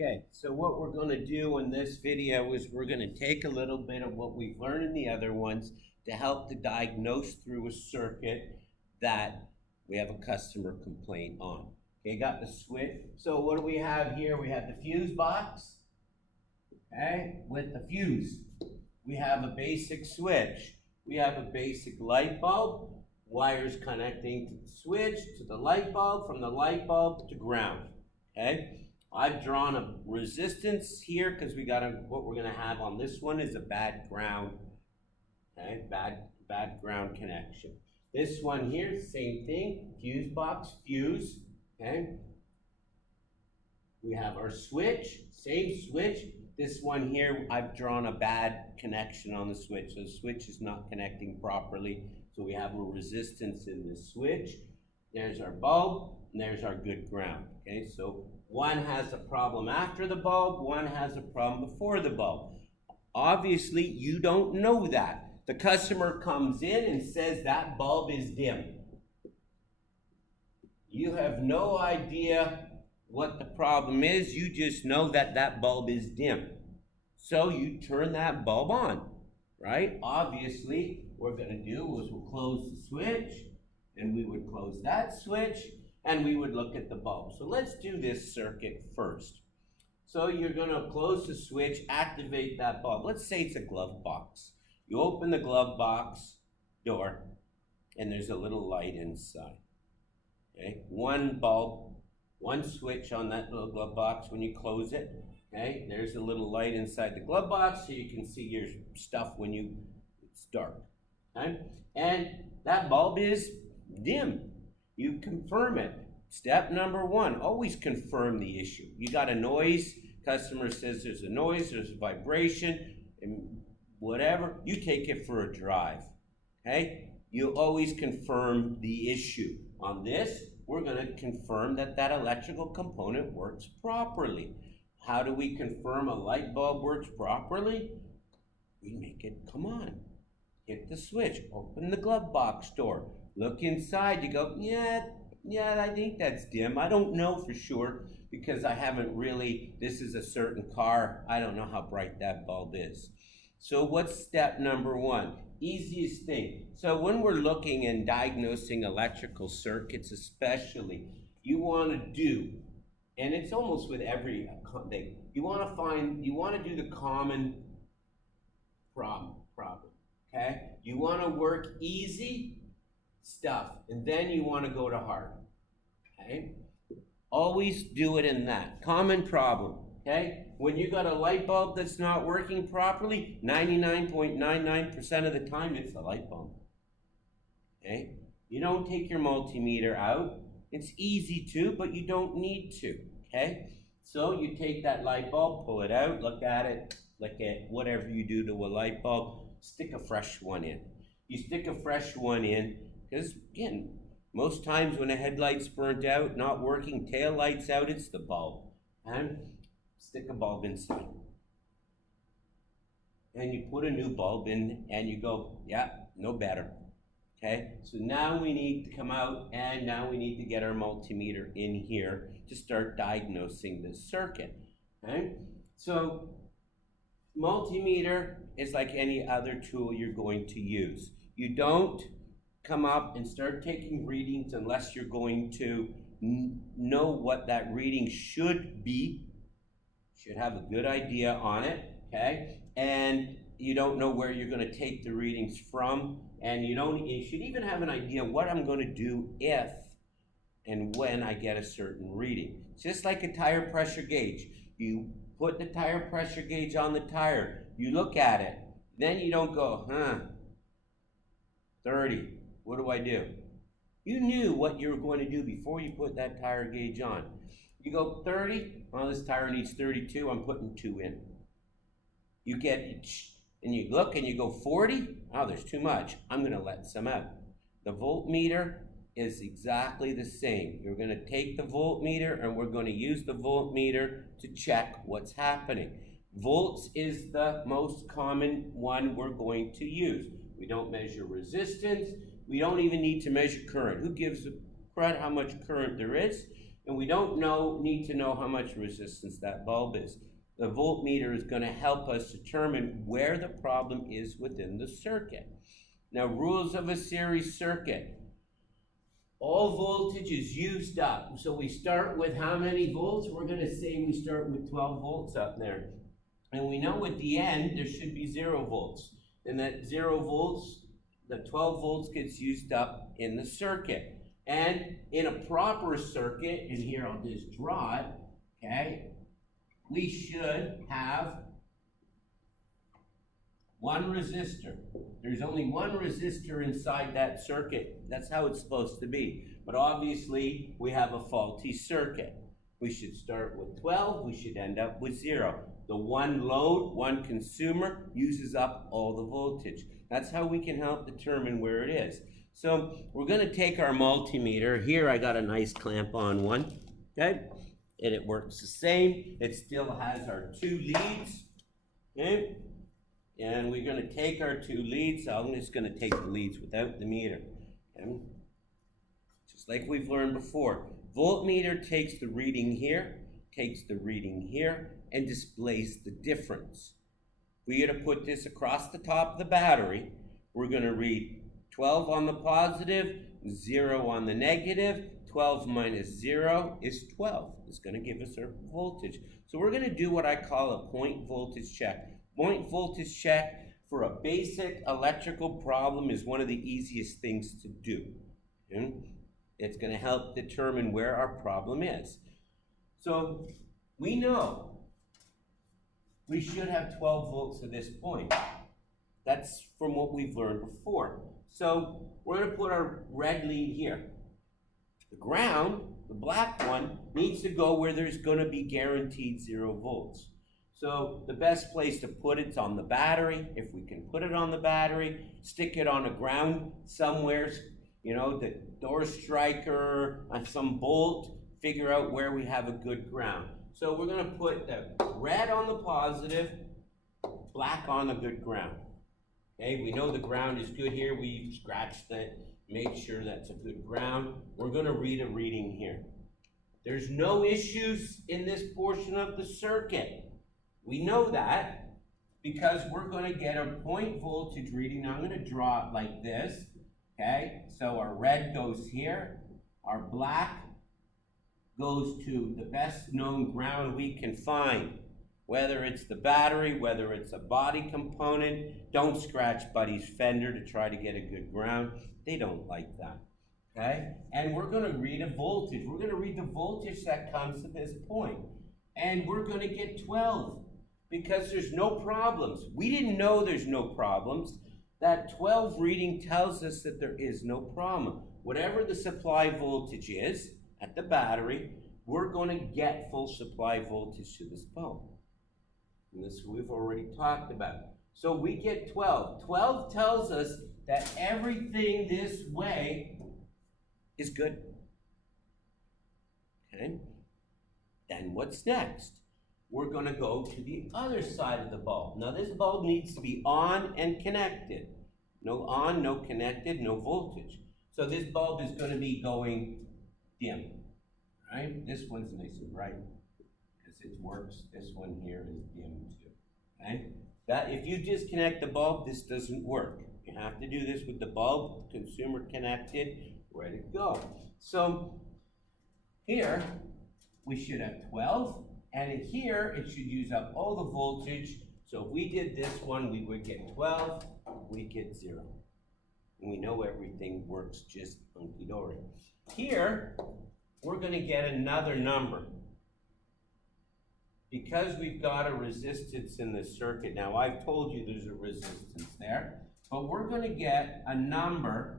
Okay, so what we're going to do in this video is we're going to take a little bit of what we've learned in the other ones to help to diagnose through a circuit that we have a customer complaint on. Okay, got the switch. So what do we have here? We have the fuse box, okay, with the fuse. We have a basic switch. We have a basic light bulb, wires connecting to the switch, to the light bulb, from the light bulb to ground, okay? I've drawn a resistance here because what we're gonna have on this one is a bad ground, okay? Bad ground connection. This one here, same thing, fuse box, fuse, okay? We have our switch, same switch. This one here, I've drawn a bad connection on the switch. So the switch is not connecting properly. So we have a resistance in the switch. There's our bulb, and there's our good ground, okay? So one has a problem after the bulb, one has a problem before the bulb. Obviously, you don't know that. The customer comes in and says that bulb is dim. You have no idea what the problem is. You just know that that bulb is dim. So you turn that bulb on, right? Obviously, what we're going to do is we'll close the switch, and we would close that switch, and we would look at the bulb. So let's do this circuit first. So you're going to close the switch, activate that bulb. Let's say it's a glove box. You open the glove box door, and there's a little light inside. Okay, one bulb, one switch on that little glove box. When you close it, okay, there's a little light inside the glove box so you can see your stuff when it's dark. Okay? And that bulb is dim. You confirm it. Step number one, always confirm the issue. You got a noise, customer says there's a noise, there's a vibration, and whatever, you take it for a drive. Okay? You always confirm the issue. On this, we're going to confirm that that electrical component works properly. How do we confirm a light bulb works properly? We make it come on. Hit the switch, open the glove box door, look inside, you go, yeah, I think that's dim. I don't know for sure because I haven't really, this is a certain car, I don't know how bright that bulb is. So what's step number one? Easiest thing. So when we're looking and diagnosing electrical circuits especially, you want to do, and it's almost with every thing, you want to do the common problem, okay? You want to work easy stuff, and then you want to go to hard, okay? Always do it in that. Common problem, okay? When you got a light bulb that's not working properly, 99.99% of the time, it's the light bulb, okay? You don't take your multimeter out. It's easy to, but you don't need to, okay? So you take that light bulb, pull it out, look at it, look at whatever you do to a light bulb, stick a fresh one in. You stick a fresh one in, because again, most times when a headlight's burnt out, not working, tail light's out, it's the bulb. And stick a bulb inside. And you put a new bulb in and you go, yeah, no better. Okay, so now we need to come out and now we need to get our multimeter in here to start diagnosing this circuit. Okay, so multimeter is like any other tool you're going to use. You don't come up and start taking readings unless you're going to know what that reading should be. Should have a good idea on it, okay? And you don't know where you're going to take the readings from, and you should even have an idea what I'm going to do if and when I get a certain reading. It's just like a tire pressure gauge. You put the tire pressure gauge on the tire, you look at it, then you don't go, 30, what do I do? You knew what you were going to do before you put that tire gauge on. You go 30, well, this tire needs 32, I'm putting 2 in. You get, and you look and you go 40, oh, there's too much, I'm going to let some out. The voltmeter is exactly the same. You're going to take the voltmeter and we're going to use the voltmeter to check what's happening. Volts is the most common one we're going to use. We don't measure resistance. We don't even need to measure current. Who gives a crud how much current there is? and we don't need to know how much resistance that bulb is. The voltmeter is going to help us determine where the problem is within the circuit. Now, rules of a series circuit. All voltage is used up. So we start with how many volts? We're going to say we start with 12 volts up there. And we know at the end there should be 0 volts. And that 0 volts, the 12 volts gets used up in the circuit. And in a proper circuit, and here I'll just draw it, okay, we should have one resistor. There's only one resistor inside that circuit. That's how it's supposed to be. But obviously, we have a faulty circuit. We should start with 12. We should end up with 0. The one load, one consumer, uses up all the voltage. That's how we can help determine where it is. So we're going to take our multimeter. Here I got a nice clamp-on one, okay? And it works the same. It still has our 2 leads, okay? And we're going to take our 2 leads. So I'm just going to take the leads without the meter. Okay? Just like we've learned before. Voltmeter takes the reading here, takes the reading here, and displays the difference. We are to put this across the top of the battery. We're going to read 12 on the positive, 0 on the negative. 12 minus 0 is 12. It's going to give us our voltage. So we're going to do what I call a point voltage check. Point voltage check for a basic electrical problem is one of the easiest things to do. Okay? It's going to help determine where our problem is. So we know we should have 12 volts at this point. That's from what we've learned before. So we're going to put our red lead here. The ground, the black one, needs to go where there's going to be guaranteed 0 volts. So the best place to put it's on the battery. If we can put it on the battery, stick it on a ground somewhere, you know, the door striker, some bolt, figure out where we have a good ground. So we're going to put the red on the positive, black on the good ground. Okay, we know the ground is good here. We've scratched it, made sure that's a good ground. We're going to read a reading here. There's no issues in this portion of the circuit. We know that because we're going to get a point voltage reading. Now I'm going to draw it like this. Okay, so our red goes here. Our black goes to the best known ground we can find. Whether it's the battery, whether it's a body component, don't scratch Buddy's fender to try to get a good ground. They don't like that, okay? And we're going to read a voltage. We're going to read the voltage that comes to this point. And we're going to get 12 because there's no problems. We didn't know there's no problems. That 12 reading tells us that there is no problem. Whatever the supply voltage is at the battery, we're going to get full supply voltage to this bulb. And this we've already talked about. So we get 12. 12 tells us that everything this way is good. Okay? Then what's next? We're going to go to the other side of the bulb. Now this bulb needs to be on and connected. No on, no connected, no voltage. So this bulb is going to be going dim. Right? This one's nice and bright. It works. This one here is dim too. Okay? That if you disconnect the bulb, this doesn't work. You have to do this with the bulb, consumer connected, ready to go. So here we should have 12, and here it should use up all the voltage. So if we did this one, we would get 12, we get 0. And we know everything works just hunky-dory. Here, we're going to get another number. Because we've got a resistance in the circuit, now I've told you there's a resistance there, but we're going to get a number,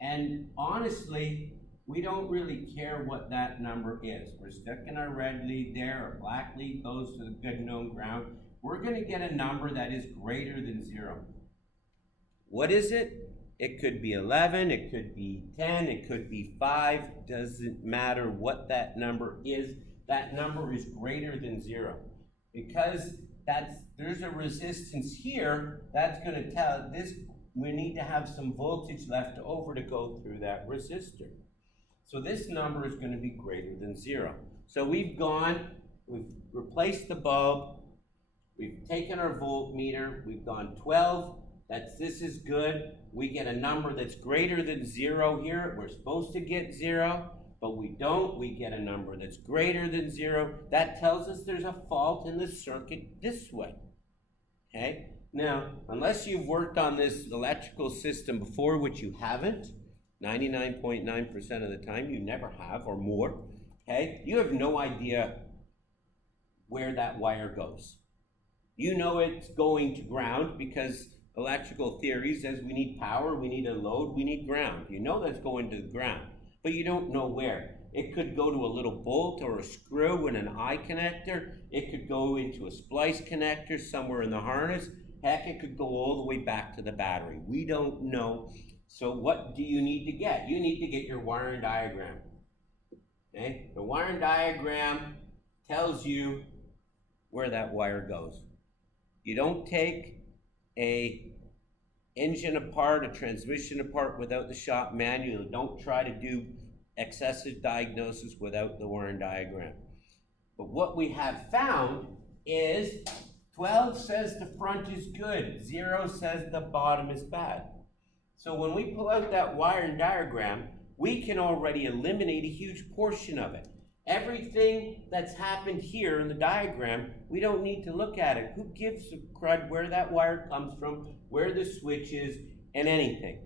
and honestly, we don't really care what that number is. We're sticking our red lead there, our black lead goes to the good known ground. We're going to get a number that is greater than 0. What is it? It could be 11, it could be 10, it could be 5, doesn't matter what that number is. That number is greater than 0. Because there's a resistance here, that's going to tell this we need to have some voltage left over to go through that resistor. So this number is going to be greater than 0. So we've replaced the bulb, we've taken our voltmeter, we've gone 12, this is good. We get a number that's greater than 0 here. We're supposed to get 0, but we don't. We get a number that's greater than 0. That tells us there's a fault in the circuit this way. Okay? Now, unless you've worked on this electrical system before, which you haven't, 99.9% of the time you never have, or more, okay? You have no idea where that wire goes. You know it's going to ground because electrical theory says we need power, we need a load, we need ground. You know that's going to the ground, but you don't know where. It could go to a little bolt or a screw in an eye connector. It could go into a splice connector somewhere in the harness. Heck, it could go all the way back to the battery. We don't know. So what do you need to get? You need to get your wiring diagram. Okay? The wiring diagram tells you where that wire goes. You don't take a engine apart, a transmission apart without the shop manual. Don't try to do excessive diagnosis without the wiring diagram. But what we have found is 12 says the front is good, 0 says the bottom is bad. So when we pull out that wiring diagram, we can already eliminate a huge portion of it. Everything that's happened here in the diagram, we don't need to look at it. Who gives a crud where that wire comes from, where the switch is, and anything?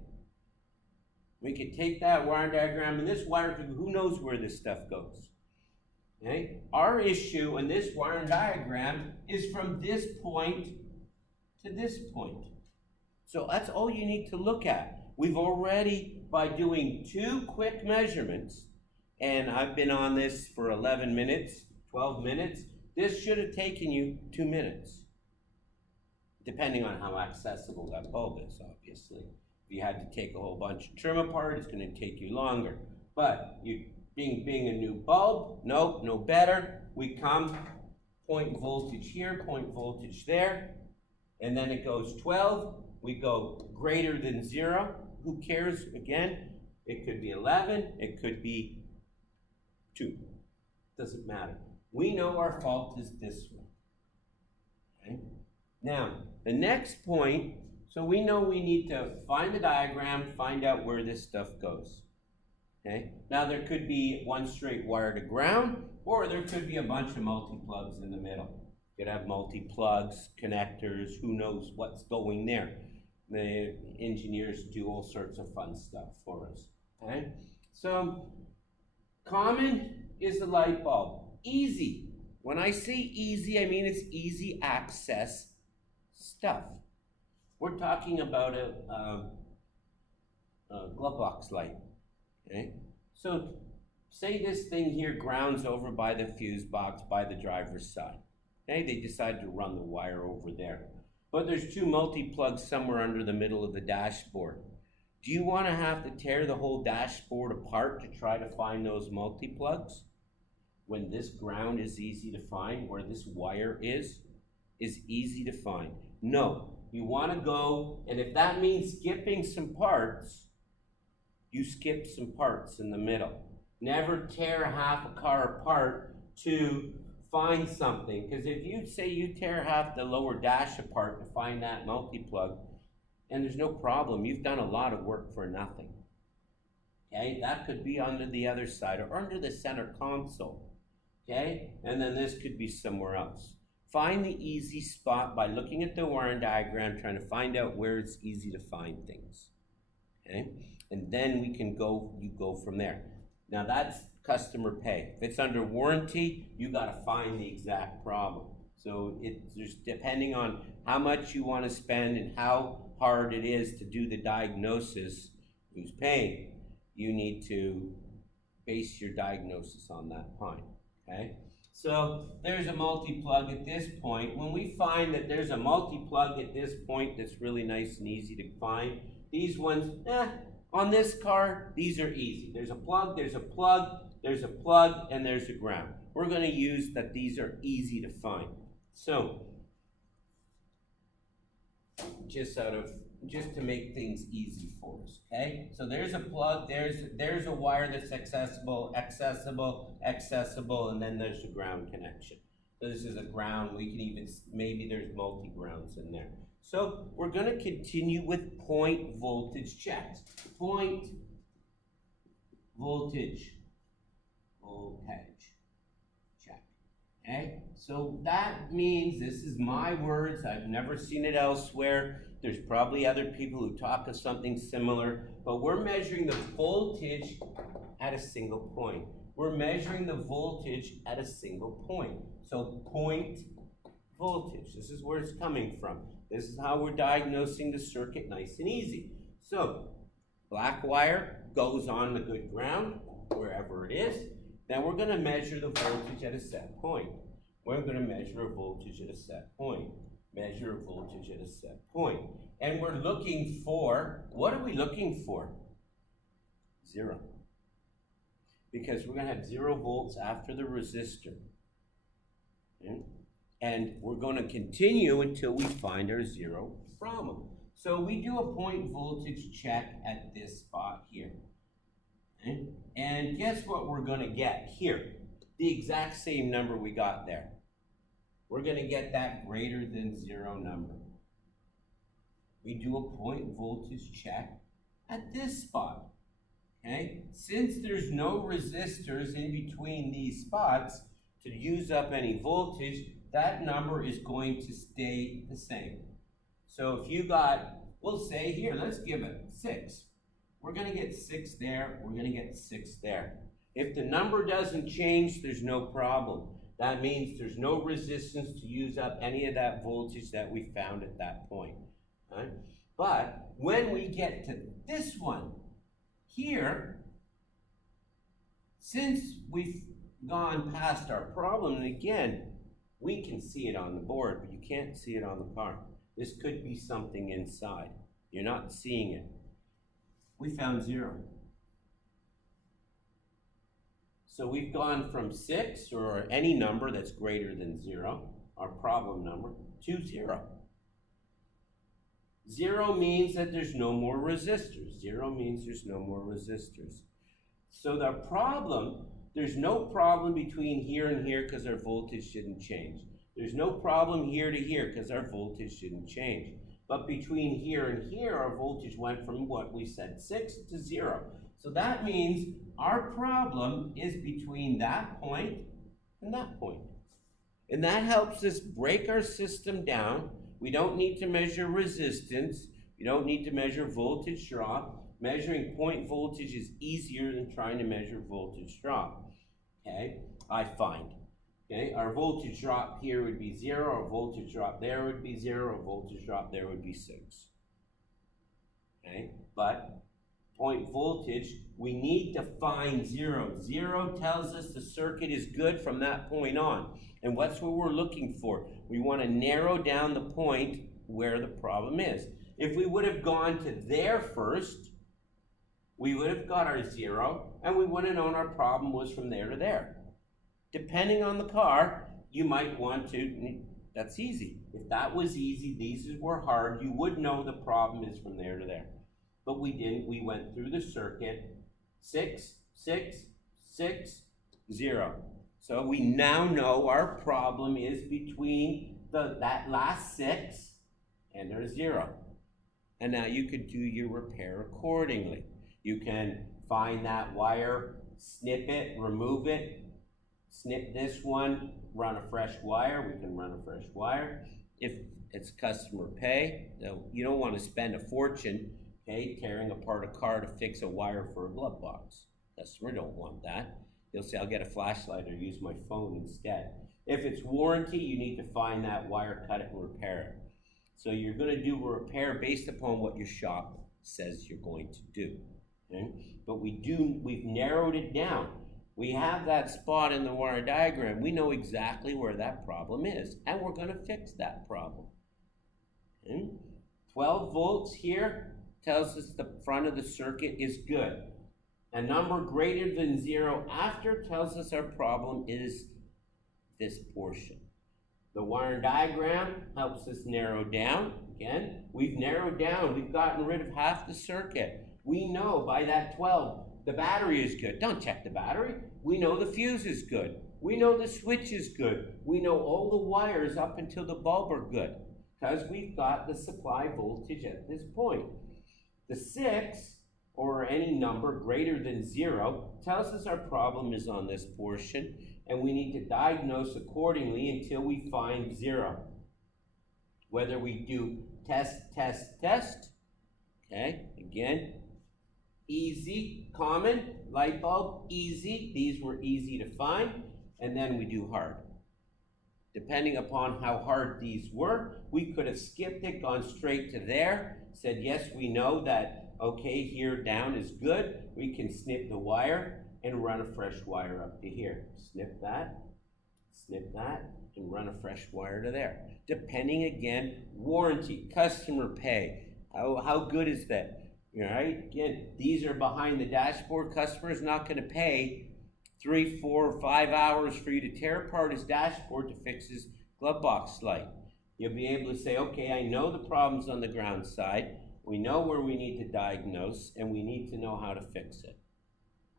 We could take that wiring diagram, and this wire, who knows where this stuff goes? Okay? Our issue in this wiring diagram is from this point to this point. So that's all you need to look at. We've already, by doing 2 quick measurements, and I've been on this for 11 minutes, 12 minutes, this should have taken you 2 minutes. Depending on how accessible that bulb is, obviously. If you had to take a whole bunch of trim apart, it's going to take you longer. But you being a new bulb, nope, no better. We come, point voltage here, point voltage there, and then it goes 12. We go greater than 0. Who cares? Again, it could be 11, it could be 2. Doesn't matter. We know our fault is this one. Okay? Now, the next point, so we know we need to find the diagram, find out where this stuff goes. Okay? Now there could be one straight wire to ground, or there could be a bunch of multi-plugs in the middle. You could have multi-plugs, connectors, who knows what's going there. The engineers do all sorts of fun stuff for us. Okay? So, common is the light bulb. Easy. When I say easy, I mean it's easy access stuff. We're talking about a glove box light. Okay? So say this thing here grounds over by the fuse box by the driver's side. Okay? They decide to run the wire over there. But there's 2 multi-plugs somewhere under the middle of the dashboard. Do you want to have to tear the whole dashboard apart to try to find those multi-plugs? When this ground is easy to find, where this wire is easy to find. No. You want to go, and if that means skipping some parts, you skip some parts in the middle. Never tear half a car apart to find something, because if you say you tear half the lower dash apart to find that multi-plug, and there's no problem, you've done a lot of work for nothing. Okay, that could be under the other side or under the center console. Okay, and then this could be somewhere else. Find the easy spot by looking at the wiring diagram, trying to find out where it's easy to find things. Okay, and then you go from there. Now that's customer pay. If it's under warranty, you got to find the exact problem. So there's depending on how much you want to spend and how hard it is to do the diagnosis, who's paying, you need to base your diagnosis on that point. Okay? So there's a multi-plug at this point. When we find that there's a multi-plug at this point that's really nice and easy to find, these ones, on this car, these are easy. There's a plug, there's a plug, there's a plug, and there's a ground. We're going to use that these are easy to find. So, just out of just to make things easy for us, okay? So there's a plug, there's a wire that's accessible, and then there's a ground connection. So this is a ground, we can even, maybe there's multi-grounds in there. So we're gonna continue with point voltage checks. Point voltage check, okay? So that means, this is my words, I've never seen it elsewhere. There's probably other people who talk of something similar, but we're measuring the voltage at a single point. We're measuring the voltage at a single point. So point voltage, this is where it's coming from. This is how we're diagnosing the circuit nice and easy. So black wire goes on the good ground, wherever it is. Then we're gonna measure the voltage at a set point. We're gonna measure a voltage at a set point. Measure a voltage at a set point. And we're looking for, what are we looking for? 0. Because we're gonna have 0 volts after the resistor. Okay? And we're gonna continue until we find our 0 problem. So we do a point voltage check at this spot here. Okay? And guess what we're gonna get here? The exact same number we got there. We're gonna get that greater than 0 number. We do a point voltage check at this spot, okay? Since there's no resistors in between these spots to use up any voltage, that number is going to stay the same. So if you got, we'll say here, let's give it 6. We're gonna get 6 there, we're gonna get 6 there. If the number doesn't change, there's no problem. That means there's no resistance to use up any of that voltage that we found at that point. Right? But when we get to this one here, since we've gone past our problem, and again, we can see it on the board, but you can't see it on the car. This could be something inside. You're not seeing it. We found 0. So we've gone from 6, or any number that's greater than 0, our problem number, to 0. 0 means that there's no more resistors. 0 means there's no more resistors. So the problem, there's no problem between here and here because our voltage didn't change. There's no problem here to here because our voltage didn't change. But between here and here, our voltage went from what we said, 6 to 0. So that means our problem is between that point and that point. And that helps us break our system down. We don't need to measure resistance. We don't need to measure voltage drop. Measuring point voltage is easier than trying to measure voltage drop. Okay, I find. Okay, our voltage drop here would be 0, our voltage drop there would be 0, our voltage drop there would be 6. Okay, but point voltage, we need to find 0. 0 tells us the circuit is good from that point on. And what's what we're looking for? We want to narrow down the point where the problem is. If we would have gone to there first, we would have got our 0, and we would have known our problem was from there to there. Depending on the car, you might want to, that's easy. If that was easy, these were hard, you would know the problem is from there to there. But we didn't, we went through the circuit, 6, 6, 6, 0. So we now know our problem is between that last 6 and our 0. And now you could do your repair accordingly. You can find that wire, snip it, remove it, snip this one, run a fresh wire. We can run a fresh wire. If it's customer pay, you don't want to spend a fortune, okay, tearing apart a car to fix a wire for a glove box. Customer don't want that. They'll say, I'll get a flashlight or use my phone instead. If it's warranty, you need to find that wire, cut it, and repair it. So you're going to do a repair based upon what your shop says you're going to do. Okay? But we've narrowed it down. We have that spot in the wire diagram. We know exactly where that problem is, and we're going to fix that problem. Okay? 12 volts here tells us the front of the circuit is good. A number greater than 0 after tells us our problem is this portion. The wire diagram helps us narrow down. Again, we've narrowed down, we've gotten rid of half the circuit. We know by that 12, the battery is good. Don't check the battery. We know the fuse is good. We know the switch is good. We know all the wires up until the bulb are good, because we've got the supply voltage at this point. The 6, or any number greater than 0, tells us our problem is on this portion, and we need to diagnose accordingly until we find 0. Whether we do test, test, test, okay, again, easy, common, light bulb, easy, these were easy to find, and then we do hard. Depending upon how hard these were, we could have skipped it, gone straight to there, said, yes, we know that, okay, here down is good. We can snip the wire and run a fresh wire up to here. Snip that, and run a fresh wire to there. Depending, again, warranty, customer pay. How good is that? All right, again, these are behind the dashboard. Customer is not going to pay 3, 4, 5 hours for you to tear apart his dashboard to fix his glove box light. You'll be able to say, okay, I know the problem's on the ground side. We know where we need to diagnose, and we need to know how to fix it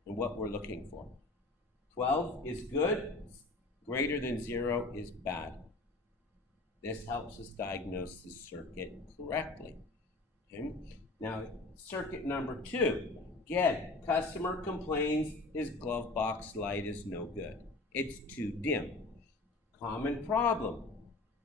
and what we're looking for. 12 is good. Greater than 0 is bad. This helps us diagnose the circuit correctly. Okay? Now, circuit number 2. Again, customer complains his glove box light is no good. It's too dim. Common problem.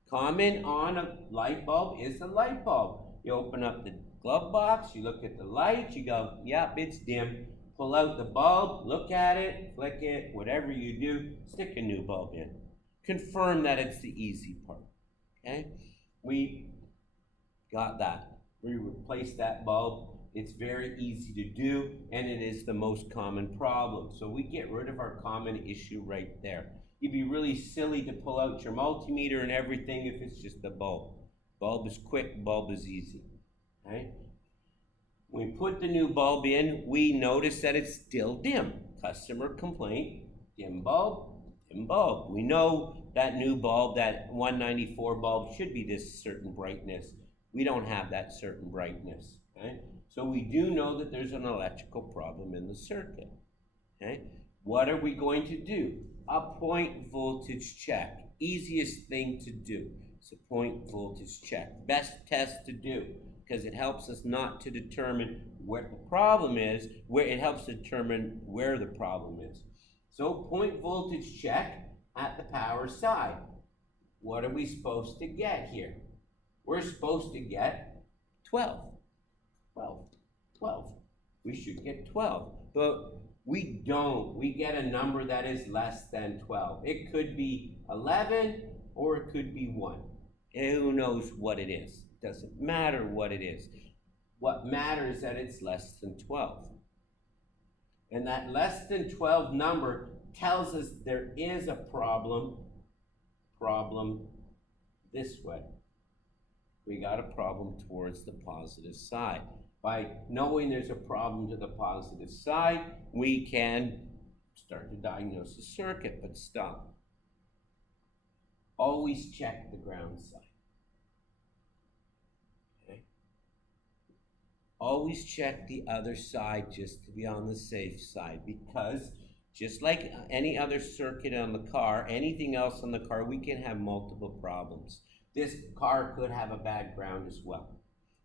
Common on a light bulb is a light bulb. You open up the glove box, you look at the light, you go, yep, it's dim. Pull out the bulb, look at it, flick it, whatever you do, stick a new bulb in. Confirm that it's the easy part, okay? We got that. We replaced that bulb. It's very easy to do, and it is the most common problem. So we get rid of our common issue right there. You'd be really silly to pull out your multimeter and everything if it's just the bulb. Bulb is quick, bulb is easy, okay? When we put the new bulb in, we notice that it's still dim. Customer complaint, dim bulb, dim bulb. We know that new bulb, that 194 bulb, should be this certain brightness. We don't have that certain brightness, okay? So we do know that there's an electrical problem in the circuit, okay? What are we going to do? A point voltage check. Easiest thing to do. It's a point voltage check. Best test to do, because it helps us not to determine where the problem is, where it helps determine where the problem is. So point voltage check at the power side. What are we supposed to get here? We're supposed to get 12. 12. 12. We should get 12. But we don't. We get a number that is less than 12. It could be 11 or it could be 1. And who knows what it is? It doesn't matter what it is. What matters is that it's less than 12. And that less than 12 number tells us there is a problem this way. We got a problem towards the positive side. By knowing there's a problem to the positive side, we can start to diagnose the circuit, but stop. Always check the ground side. Okay? Always check the other side just to be on the safe side, because just like any other circuit on the car, anything else on the car, we can have multiple problems. This car could have a bad ground as well.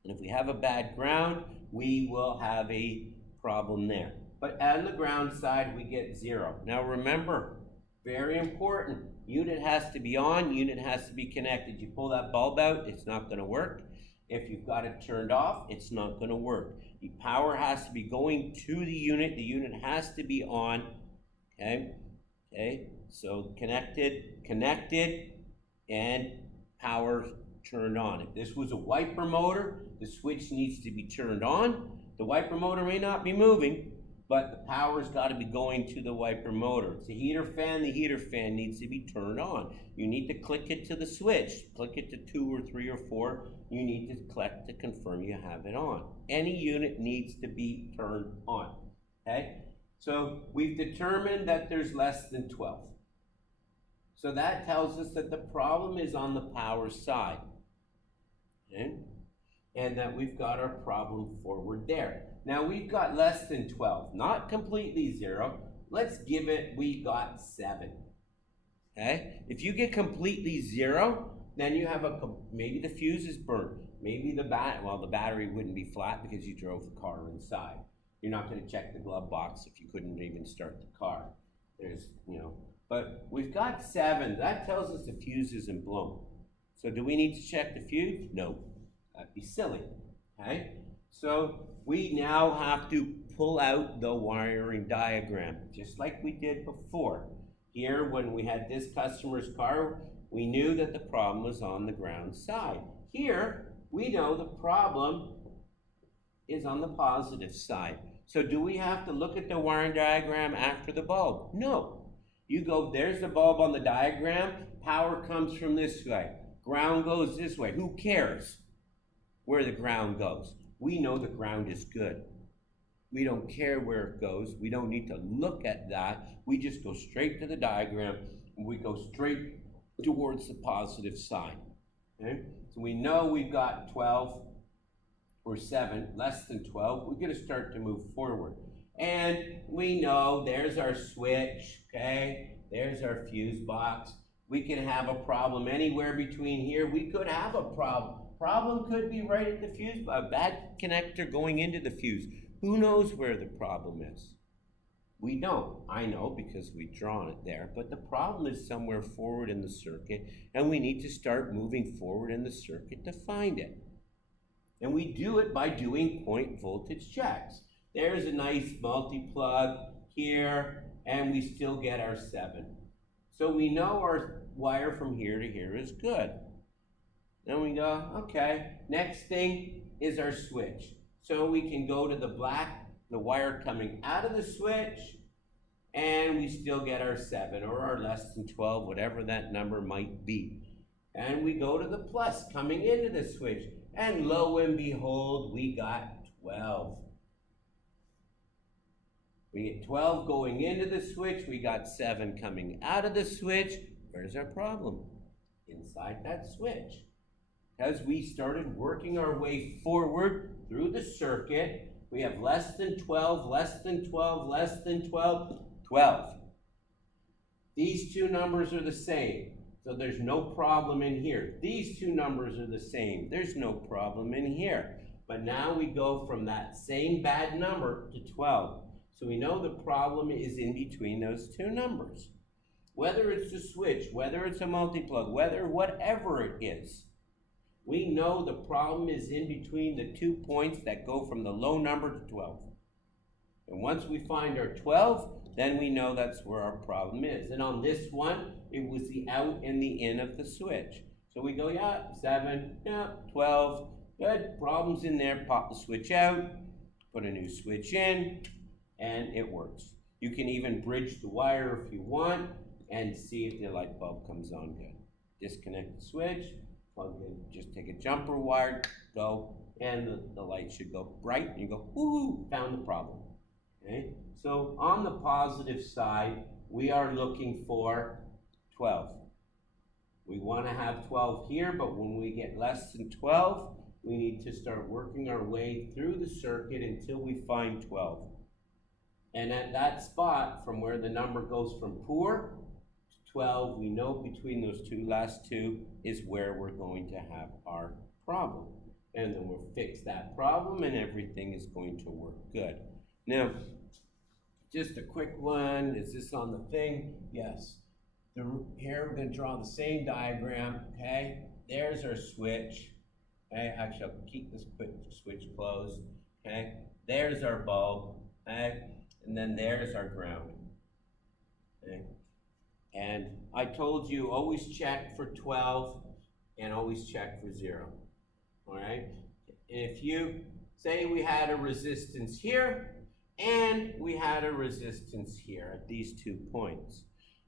And if we have a bad ground, we will have a problem there. But on the ground side, we get 0. Now remember, very important, unit has to be on, unit has to be connected. You pull that bulb out, it's not going to work. If you've got it turned off, it's not going to work. The power has to be going to the unit has to be on, okay? Okay, so connected, and power turned on. If this was a wiper motor, the switch needs to be turned on. The wiper motor may not be moving, but the power's got to be going to the wiper motor. It's a heater fan, the heater fan needs to be turned on. You need to click it to the switch, click it to 2 or 3 or 4. You need to click to confirm you have it on. Any unit needs to be turned on, okay? So we've determined that there's less than 12. So that tells us that the problem is on the power side. Okay? and that we've got our problem forward there. Now we've got less than 12, not completely 0. Let's give it, we got 7. Okay? If you get completely 0, then you have maybe the fuse is burnt. Maybe the battery wouldn't be flat because you drove the car inside. You're not going to check the glove box if you couldn't even start the car. But we've got 7. That tells us the fuse isn't blown. So do we need to check the fuse? No. That'd be silly. Okay? So we now have to pull out the wiring diagram, just like we did before. Here, when we had this customer's car, we knew that the problem was on the ground side. Here, we know the problem is on the positive side. So do we have to look at the wiring diagram after the bulb? No. You go, there's the bulb on the diagram, power comes from this way, ground goes this way. Who cares where the ground goes? We know the ground is good. We don't care where it goes. We don't need to look at that. We just go straight to the diagram, and we go straight towards the positive side. Okay? So we know we've got 12 or 7, less than 12. We're going to start to move forward. And we know there's our switch, okay? There's our fuse box. We can have a problem anywhere between here. We could have a problem. Problem could be right at the fuse, a bad connector going into the fuse. Who knows where the problem is? We don't. I know because we've drawn it there, but the problem is somewhere forward in the circuit, and we need to start moving forward in the circuit to find it. And we do it by doing point voltage checks. There's a nice multi-plug here, and we still get our 7. So we know our wire from here to here is good. Then we go, okay, next thing is our switch. So we can go to the wire coming out of the switch, and we still get our 7 or our less than 12, whatever that number might be. And we go to the plus coming into the switch, and lo and behold, we got 12. We get 12 going into the switch, we got 7 coming out of the switch. Where's our problem? Inside that switch. As we started working our way forward through the circuit, we have less than 12, less than 12, less than 12, 12. These two numbers are the same, so there's no problem in here. These two numbers are the same, there's no problem in here. But now we go from that same bad number to 12. So we know the problem is in between those two numbers. Whether it's a switch, whether it's a multi-plug, whatever it is, we know the problem is in between the 2 points that go from the low number to 12. And once we find our 12, then we know that's where our problem is. And on this one, it was the out and the in of the switch. So we go, yeah, 7, yeah, 12, good, problem's in there, pop the switch out, put a new switch in, and it works. You can even bridge the wire if you want and see if the light bulb comes on good. Disconnect the switch, plug in, just take a jumper wire, go, and the light should go bright, and you go, woohoo, found the problem. Okay? So on the positive side, we are looking for 12. We want to have 12 here, but when we get less than 12, we need to start working our way through the circuit until we find 12. And at that spot, from where the number goes from poor to 12, we know between those last two is where we're going to have our problem. And then we'll fix that problem and everything is going to work good. Now, just a quick one, is this on the thing? Yes. Here we're going to draw the same diagram, okay? There's our switch, okay? Actually, I'll keep this switch closed, okay? There's our bulb, okay? And then there's our ground, okay? And I told you, always check for 12 and always check for 0, all right? If you say we had a resistance here and we had a resistance here at these 2 points,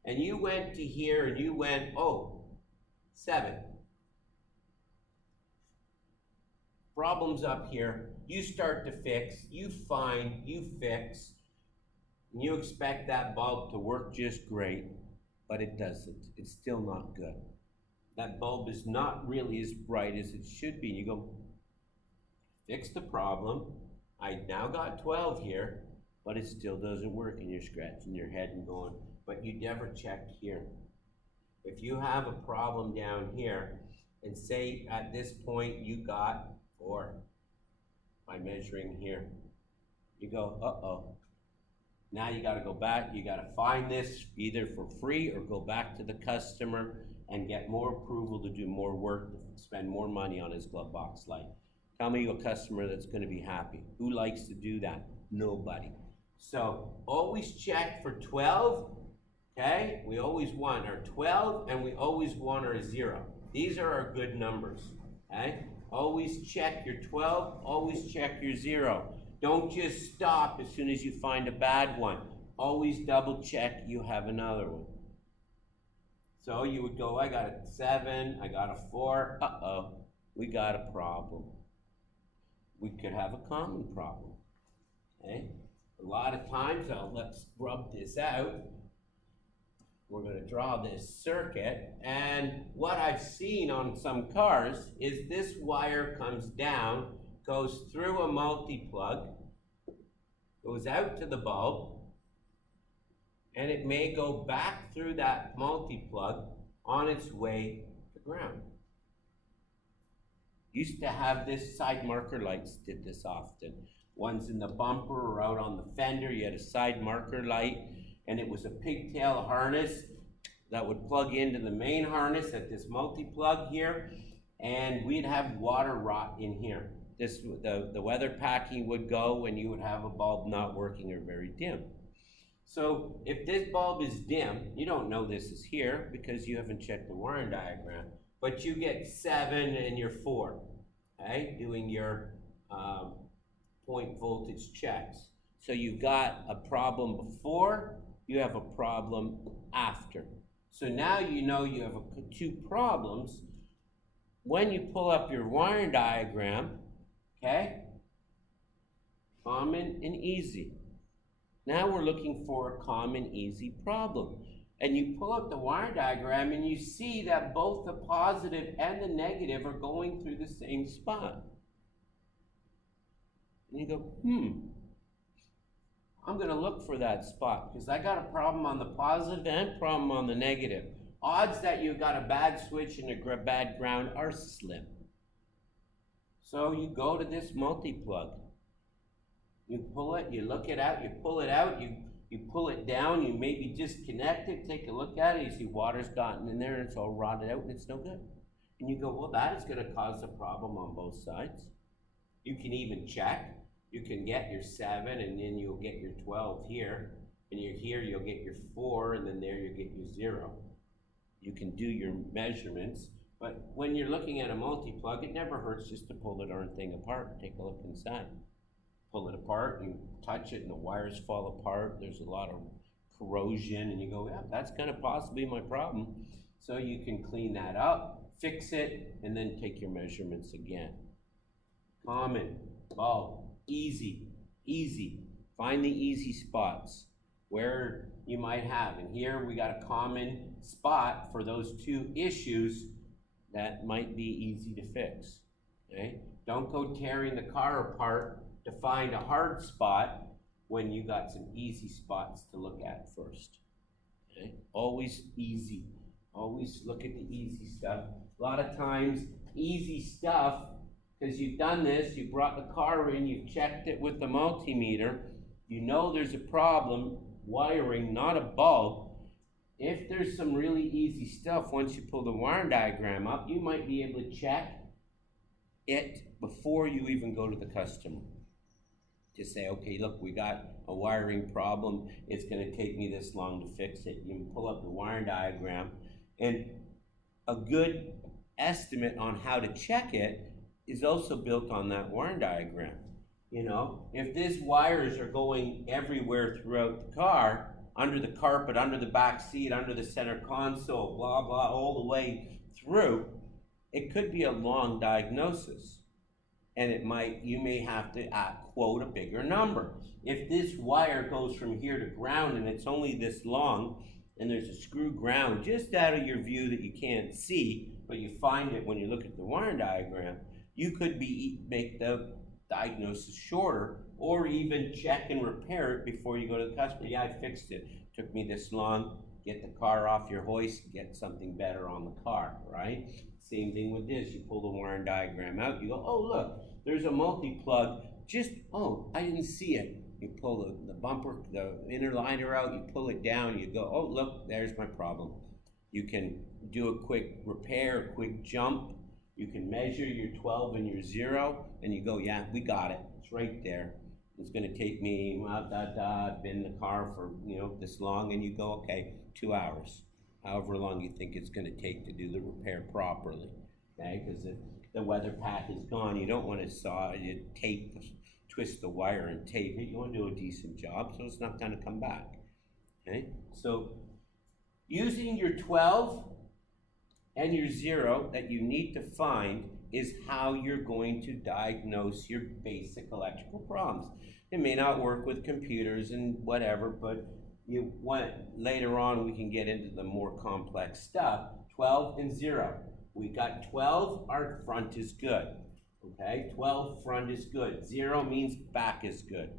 and you went to here and you went, oh, 7. Problems up here, you start to fix, you find, you fix, and you expect that bulb to work just great, but it doesn't. It's still not good. That bulb is not really as bright as it should be. You go, fix the problem. I now got 12 here, but it still doesn't work, and you're scratching your head and going, but you never checked here. If you have a problem down here, and say at this point you got 4 by measuring here, you go, uh-oh. Now you gotta go back, you gotta find this either for free or go back to the customer and get more approval to do more work, to spend more money on his glove box light. Tell me a customer that's gonna be happy. Who likes to do that? Nobody. So always check for 12, okay? We always want our 12 and we always want our 0. These are our good numbers, okay? Always check your 12, always check your 0. Don't just stop as soon as you find a bad one. Always double check you have another one. So you would go, I got a 7, I got a 4, uh-oh, we got a problem. We could have a common problem, okay? A lot of times, let's rub this out. We're gonna draw this circuit, and what I've seen on some cars is this wire comes down, goes through a multi-plug, goes out to the bulb, and it may go back through that multi-plug on its way to ground. Used to have this, side marker lights did this often. One's in the bumper or out on the fender, you had a side marker light, and it was a pigtail harness that would plug into the main harness at this multi-plug here, and we'd have water rot in here. The weather packing would go and you would have a bulb not working or very dim. So if this bulb is dim, you don't know this is here because you haven't checked the wiring diagram, but you get 7 and you're 4, okay, doing your point voltage checks. So you've got a problem before, you have a problem after. So now you know you have 2 problems. When you pull up your wiring diagram, okay, common and easy. Now we're looking for a common, easy problem. And you pull up the wire diagram and you see that both the positive and the negative are going through the same spot. And you go, I'm gonna look for that spot because I got a problem on the positive and problem on the negative. Odds that you got a bad switch and a bad ground are slim. So you go to this multi-plug. You pull it, you look it out, you pull it out, you pull it down, you maybe disconnect it, take a look at it, you see water's gotten in there and it's all rotted out and it's no good. And you go, well, that is gonna cause a problem on both sides. You can even check. You can get your 7 and then you'll get your 12 here. And you're here, you'll get your 4 and then there you get your 0. You can do your measurements. But when you're looking at a multi-plug, it never hurts just to pull the darn thing apart and take a look inside. Pull it apart and touch it and the wires fall apart. There's a lot of corrosion and you go, yeah, that's gonna possibly be my problem. So you can clean that up, fix it, and then take your measurements again. Common, bulb, easy, easy. Find the easy spots where you might have. And here we got a common spot for those 2 issues that might be easy to fix, okay? Don't go tearing the car apart to find a hard spot when you got some easy spots to look at first, okay? Always easy. Always look at the easy stuff. A lot of times, easy stuff, because you've done this, you brought the car in, you've checked it with the multimeter, you know there's a problem, wiring, not a bulb. If there's some really easy stuff, once you pull the wiring diagram up, you might be able to check it before you even go to the customer. Just say, okay, look, we got a wiring problem. It's gonna take me this long to fix it. You can pull up the wiring diagram, and a good estimate on how to check it is also built on that wiring diagram. You know, if these wires are going everywhere throughout the car, under the carpet, under the back seat, under the center console, blah, blah, all the way through, it could be a long diagnosis. And you may have to quote a bigger number. If this wire goes from here to ground and it's only this long, and there's a screw ground just out of your view that you can't see, but you find it when you look at the wiring diagram, you could make the diagnosis shorter, or even check and repair it before you go to the customer. Yeah, I fixed it. Took me this long. Get the car off your hoist, get something better on the car, right? Same thing with this. You pull the wiring diagram out, you go, oh, look, there's a multi-plug. Just, oh, I didn't see it. You pull the bumper, the inner liner out, you pull it down, you go, oh, look, there's my problem. You can do a quick repair, a quick jump. You can measure your 12 and your 0, and you go, yeah, we got it. It's right there. It's going to take me, I've been in the car for, this long, and you go, okay, 2 hours. However long you think it's going to take to do the repair properly, okay? Because if the weather path is gone, you don't want to twist the wire and tape it. You want to do a decent job so it's not going to come back, okay? So using your 12 and your 0 that you need to find is how you're going to diagnose your basic electrical problems. It may not work with computers and whatever, but later on we can get into the more complex stuff. 12 and 0. We got 12, our front is good. Okay, 12 front is good. 0 means back is good.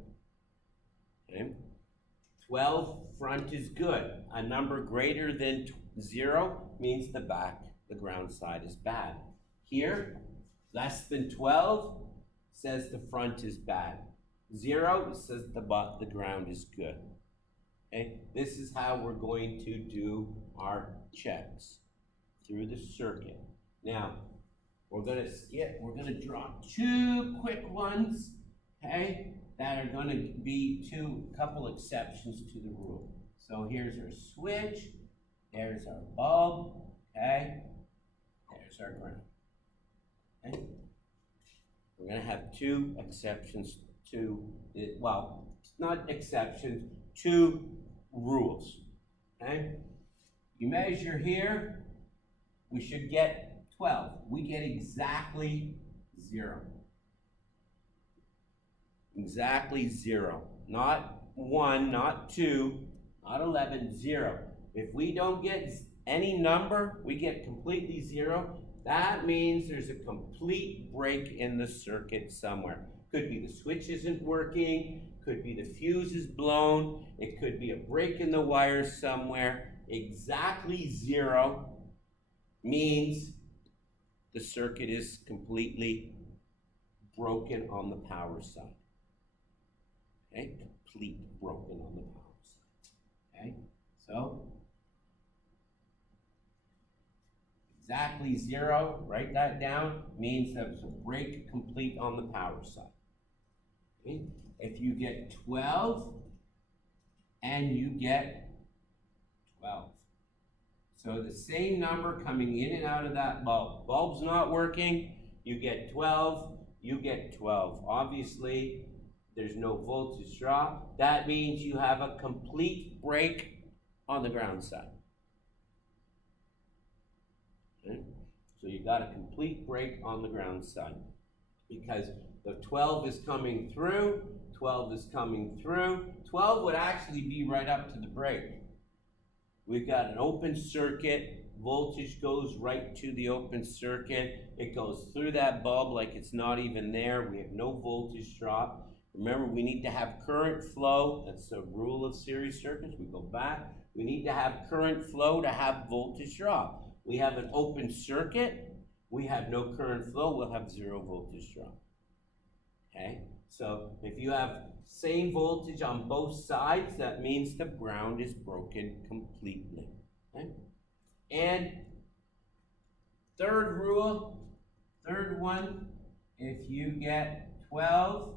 Okay, 12 front is good. A number greater than 0 means the back, the ground side is bad. Here, less than 12 says the front is bad. 0 says the ground is good. Okay, this is how we're going to do our checks through the circuit. Now, we're gonna draw 2 quick ones, okay, that are gonna be a couple exceptions to the rule. So here's our switch, there's our bulb, okay, there's our ground. Okay? We're gonna have 2 exceptions to it, well, not exceptions, 2 rules, okay? You measure here, we should get 12. We get exactly 0. Exactly 0. Not 1, not 2, not 11, 0. If we don't get any number, we get completely 0. That means there's a complete break in the circuit somewhere. Could be the switch isn't working, could be the fuse is blown, it could be a break in the wire somewhere. Exactly 0 means the circuit is completely broken on the power side. Okay, complete broken on the power side. Okay, so exactly 0, write that down, means that it's a break complete on the power side. Okay? If you get 12 and you get 12. So the same number coming in and out of that bulb. Bulb's not working, you get 12, you get 12. Obviously, there's no voltage drop. That means you have a complete break on the ground side. Okay? So you got a complete break on the ground side because the 12 is coming through, 12 is coming through. 12 would actually be right up to the break. We've got an open circuit, voltage goes right to the open circuit. It goes through that bulb like it's not even there. We have no voltage drop. Remember, we need to have current flow. That's the rule of series circuits. We go back. We need to have current flow to have voltage drop. We have an open circuit. We have no current flow. We'll have 0 voltage drop. Okay? So if you have same voltage on both sides, that means the ground is broken completely. Okay? And third rule, third one, if you get 12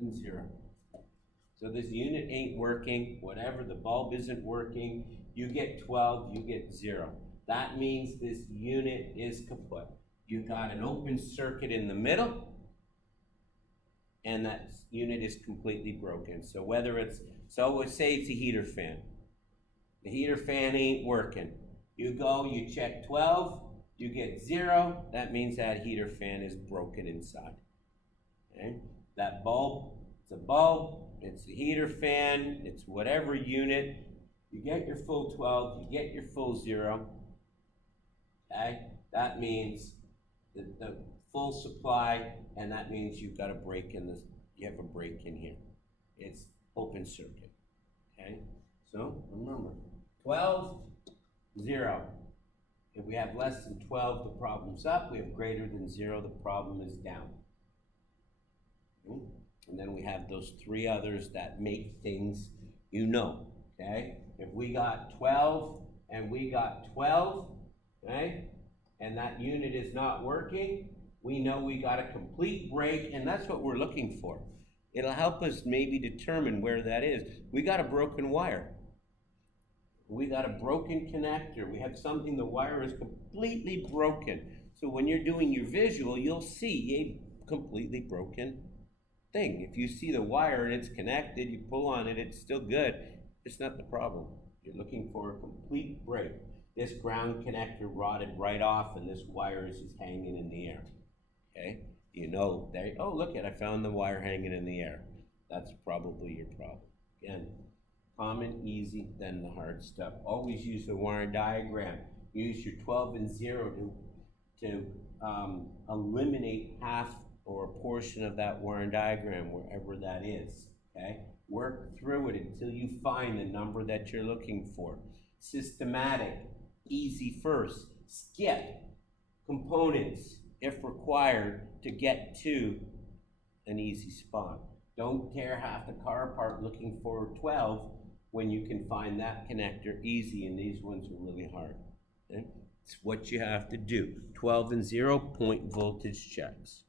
and 0. So this unit ain't working, whatever, the bulb isn't working, you get 12, you get 0. That means this unit is kaput. You've got an open circuit in the middle, and that unit is completely broken. So let's say it's a heater fan. The heater fan ain't working. You go, you check 12, you get 0, that means that heater fan is broken inside. Okay? That bulb, it's a bulb, it's a heater fan, it's whatever unit. You get your full 12, you get your full 0. Okay? That means the full supply, and that means you've got a break in this, you have a break in here. It's open circuit, okay? So remember, 12, 0. If we have less than 12, the problem's up. We have greater than 0, the problem is down. And then we have those three others that make things okay? If we got 12 and we got 12, okay, and that unit is not working, we know we got a complete break, and that's what we're looking for. It'll help us maybe determine where that is. We got a broken wire. We got a broken connector. We have something, the wire is completely broken. So when you're doing your visual, you'll see a completely broken thing. If you see the wire and it's connected, you pull on it, it's still good. It's not the problem. You're looking for a complete break. This ground connector rotted right off, and this wire is just hanging in the air. Okay? You know, there, oh, look I found the wire hanging in the air. That's probably your problem. Again, common, easy, then the hard stuff. Always use the wire diagram. Use your 12 and 0 to eliminate half or a portion of that wire diagram, wherever that is, okay? Work through it until you find the number that you're looking for. Systematic, easy first. Skip components, if required, to get to an easy spot. Don't tear half the car apart looking for 12 when you can find that connector easy, and these ones are really hard. Okay? It's what you have to do. 12 and 0 point voltage checks.